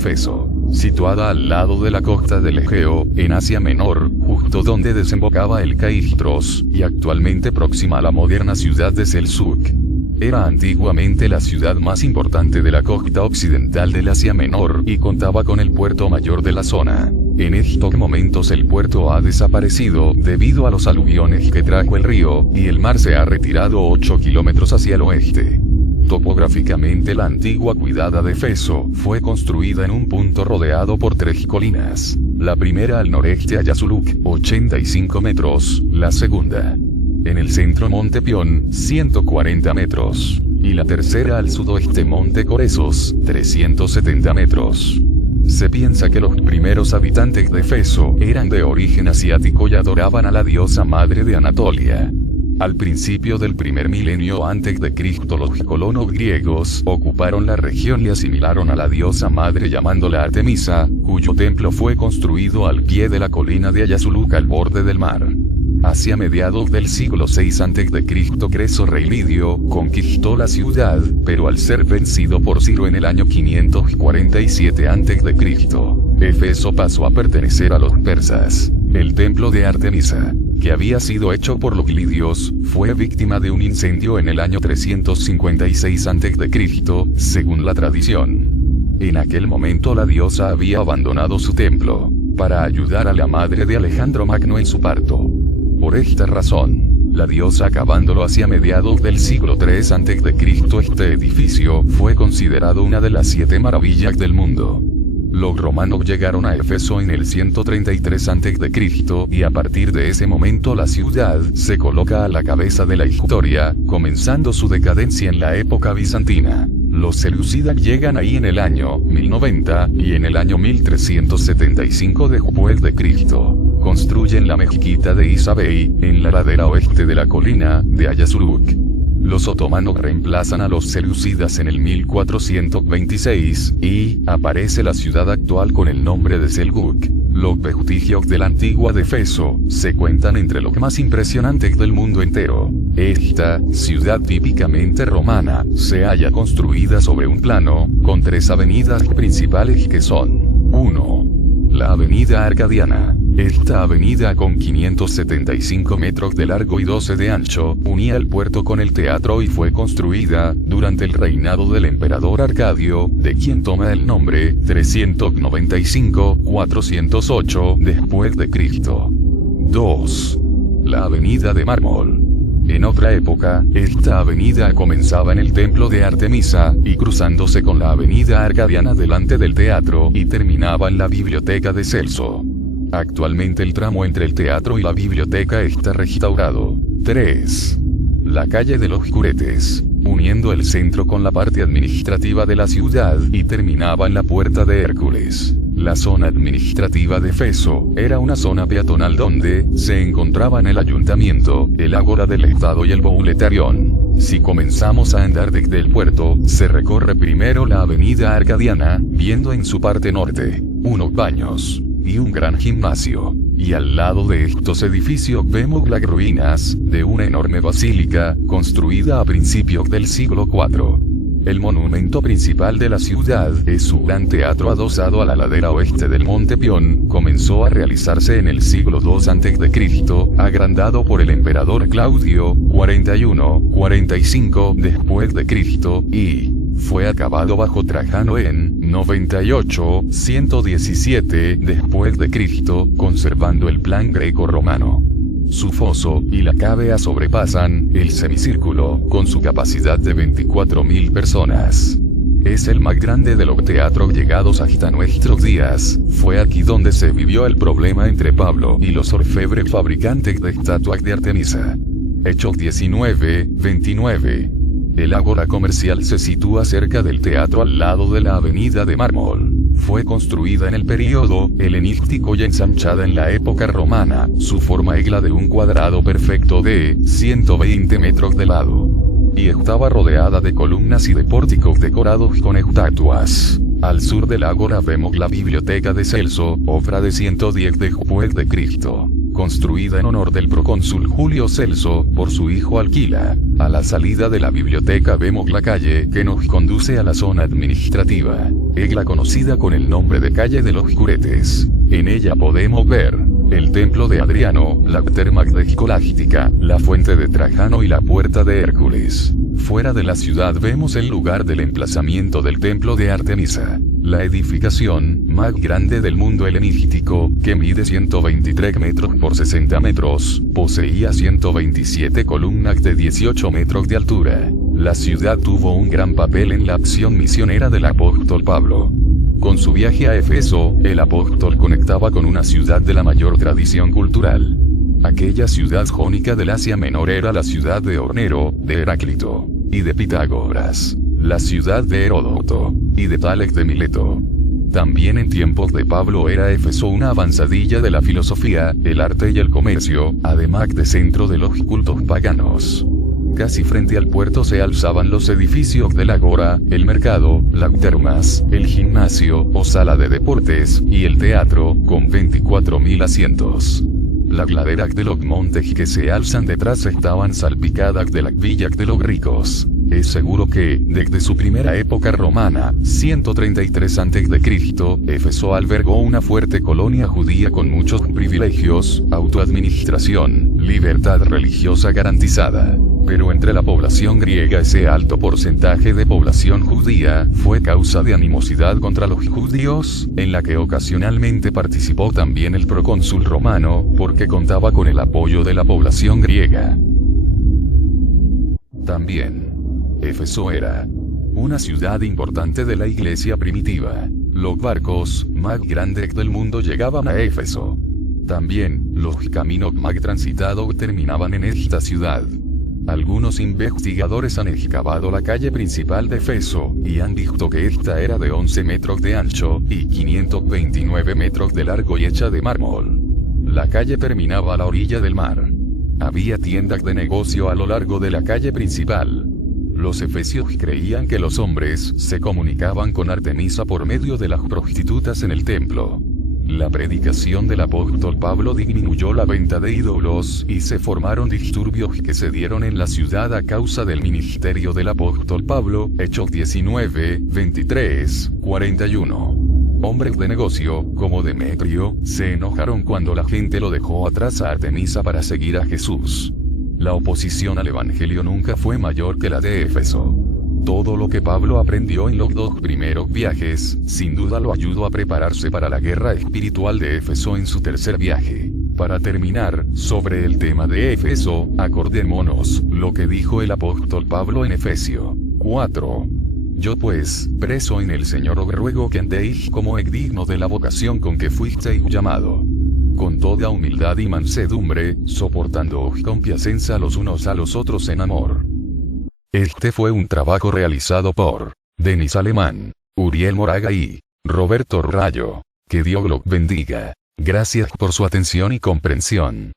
Éfeso, situada al lado de la costa del Egeo, en Asia Menor, justo donde desembocaba el Caigtros, y actualmente próxima a la moderna ciudad de Selçuk. Era antiguamente la ciudad más importante de la costa occidental del Asia Menor y contaba con el puerto mayor de la zona. En estos momentos el puerto ha desaparecido debido a los aluviones que trajo el río, y el mar se ha retirado 8 kilómetros hacia el oeste. Topográficamente la antigua cuidada de Éfeso fue construida en un punto rodeado por 3 colinas. La primera al noreste Ayasuluk, 85 metros, la segunda en el centro Monte Pion, 140 metros, y la tercera al sudoeste Monte Coresos, 370 metros. Se piensa que los primeros habitantes de Éfeso eran de origen asiático y adoraban a la diosa madre de Anatolia. Al principio del primer milenio antes de Cristo, los colonos griegos ocuparon la región y asimilaron a la diosa madre llamándola Artemisa, cuyo templo fue construido al pie de la colina de Ayasuluk al borde del mar. Hacia mediados del siglo VI a.C., Creso rey Lidio conquistó la ciudad, pero al ser vencido por Ciro en el año 547 a.C., Éfeso pasó a pertenecer a los persas. El templo de Artemisa, que había sido hecho por los lidios, fue víctima de un incendio en el año 356 a.C., según la tradición. En aquel momento la diosa había abandonado su templo para ayudar a la madre de Alejandro Magno en su parto. Por esta razón, la diosa acabándolo hacia mediados del siglo III a.C., este edificio fue considerado una de las 7 maravillas del mundo. Los romanos llegaron a Éfeso en el 133 a.C. y a partir de ese momento la ciudad se coloca a la cabeza de la historia, comenzando su decadencia en la época bizantina. Los seleucidas llegan ahí en el año 1090 y en el año 1375 después de Cristo construyen la mezquita de Isabey, en la ladera oeste de la colina de Ayasuluk. Los otomanos reemplazan a los seleucidas en el 1426, y aparece la ciudad actual con el nombre de Seljuk. Los vestigios de la antigua de Éfeso se cuentan entre los más impresionantes del mundo entero. Esta ciudad típicamente romana se halla construida sobre un plano, con 3 avenidas principales que son: 1. La avenida Arcadiana. Esta avenida, con 575 metros de largo y 12 de ancho, unía el puerto con el teatro y fue construida durante el reinado del emperador Arcadio, de quien toma el nombre, 395-408 después de Cristo. 2. La avenida de Mármol. En otra época, esta avenida comenzaba en el templo de Artemisa, y cruzándose con la avenida Arcadiana delante del teatro, y terminaba en la biblioteca de Celso. Actualmente el tramo entre el teatro y la biblioteca está restaurado. 3. La calle de los Curetes, uniendo el centro con la parte administrativa de la ciudad, y terminaba en la Puerta de Hércules. La zona administrativa de Éfeso era una zona peatonal donde se encontraban el ayuntamiento, el ágora del estado y el bouletarión. Si comenzamos a andar desde el puerto, se recorre primero la avenida Arcadiana, viendo en su parte norte unos baños y un gran gimnasio, y al lado de estos edificios vemos las ruinas de una enorme basílica, construida a principios del siglo IV. El monumento principal de la ciudad es su gran teatro adosado a la ladera oeste del Monte Pion. Comenzó a realizarse en el siglo II a.C., agrandado por el emperador Claudio, 41-45 después de Cristo, y fue acabado bajo Trajano en 98-117 después de Cristo, conservando el plan greco-romano. Su foso y la cavea sobrepasan el semicírculo, con su capacidad de 24.000 personas. Es el más grande de los teatros llegados hasta nuestros días. Fue aquí donde se vivió el problema entre Pablo y los orfebres fabricantes de estatuas de Artemisa. Hechos 19-29. El ágora comercial se sitúa cerca del teatro al lado de la avenida de Mármol. Fue construida en el período helenístico y ensanchada en la época romana. Su forma es la de un cuadrado perfecto de 120 metros de lado, y estaba rodeada de columnas y de pórticos decorados con estatuas. Al sur del ágora vemos la biblioteca de Celso, obra de 110 después de Cristo, construida en honor del procónsul Julio Celso por su hijo Alquila. A la salida de la biblioteca vemos la calle que nos conduce a la zona administrativa. Egla conocida con el nombre de Calle de los Curetes. En ella podemos ver el templo de Adriano, la terma de Escolástica, la fuente de Trajano y la puerta de Hércules. Fuera de la ciudad vemos el lugar del emplazamiento del templo de Artemisa, la edificación más grande del mundo helenístico, que mide 123 metros por 60 metros, poseía 127 columnas de 18 metros de altura. La ciudad tuvo un gran papel en la acción misionera del apóstol Pablo. Con su viaje a Éfeso, el apóstol conectaba con una ciudad de la mayor tradición cultural. Aquella ciudad jónica del Asia Menor era la ciudad de Hornero, de Heráclito, y de Pitágoras, la ciudad de Heródoto, y de Tales de Mileto. También en tiempos de Pablo era Éfeso una avanzadilla de la filosofía, el arte y el comercio, además de centro de los cultos paganos. Casi frente al puerto se alzaban los edificios del Agora, el mercado, las termas, el gimnasio, o sala de deportes, y el teatro, con 24.000 asientos. Las laderas de los montes que se alzan detrás estaban salpicadas de las villas de los ricos. Es seguro que, desde su primera época romana, 133 a.C., Éfeso albergó una fuerte colonia judía con muchos privilegios, autoadministración, libertad religiosa garantizada. Pero entre la población griega ese alto porcentaje de población judía fue causa de animosidad contra los judíos, en la que ocasionalmente participó también el procónsul romano, porque contaba con el apoyo de la población griega. También, Éfeso era una ciudad importante de la iglesia primitiva. Los barcos más grandes del mundo llegaban a Éfeso. También, los caminos más transitados terminaban en esta ciudad. Algunos investigadores han excavado la calle principal de Éfeso, y han visto que esta era de 11 metros de ancho, y 529 metros de largo y hecha de mármol. La calle terminaba a la orilla del mar. Había tiendas de negocio a lo largo de la calle principal. Los efesios creían que los hombres se comunicaban con Artemisa por medio de las prostitutas en el templo. La predicación del apóstol Pablo disminuyó la venta de ídolos, y se formaron disturbios que se dieron en la ciudad a causa del ministerio del apóstol Pablo, Hechos 19, 23, 41. Hombres de negocio, como Demetrio, se enojaron cuando la gente lo dejó atrás a Artemisa para seguir a Jesús. La oposición al evangelio nunca fue mayor que la de Éfeso. Todo lo que Pablo aprendió en los 2 primeros viajes, sin duda lo ayudó a prepararse para la guerra espiritual de Éfeso en su tercer viaje. Para terminar, sobre el tema de Éfeso, acordémonos lo que dijo el apóstol Pablo en Efesio 4. Yo pues, preso en el Señor, os ruego que andéis como es digno de la vocación con que fuisteis llamado, con toda humildad y mansedumbre, soportándoos con paciencia los unos a los otros en amor. Este fue un trabajo realizado por Denis Alemán, Uriel Moraga y Roberto Rayo. Que Dios los bendiga. Gracias por su atención y comprensión.